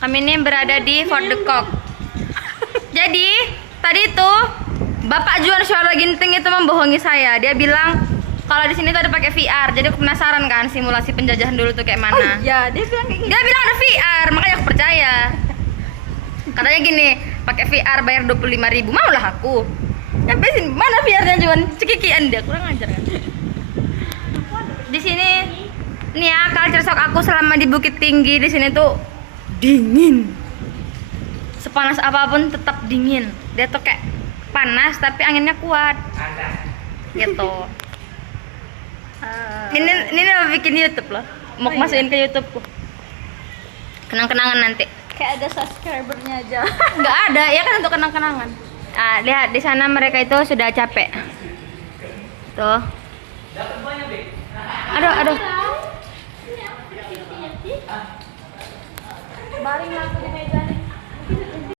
Kami ini berada di Fort de Kock. Jadi tadi tuh Bapak Juan Suara Ginting itu membohongi saya. Dia bilang kalau di sini tuh ada pakai VR. Jadi aku penasaran kan simulasi penjajahan dulu tuh kayak mana. Oh iya, dia bilang kayak gitu. Dia bilang ada VR, makanya aku percaya. Katanya gini, pakai VR bayar 25.000. Maulah aku. Sampai sini mana VR-nya Juan? Cekikian dia, kurang ajar kan. Di sini nih ya, culture shock aku selama di Bukit Tinggi di sini tuh dingin. Sepanas apapun tetap dingin. Dia tuh kayak panas tapi anginnya kuat. Gitu. Ini mau bikin YouTube loh. Mau masukin ke YouTubeku. Kenang-kenangan nanti. Kayak ada subscribernya aja. Nggak ada, ya kan untuk kenang-kenangan. Ah, lihat di sana mereka itu sudah capek. Tuh. Aduh. Baring aku di meja.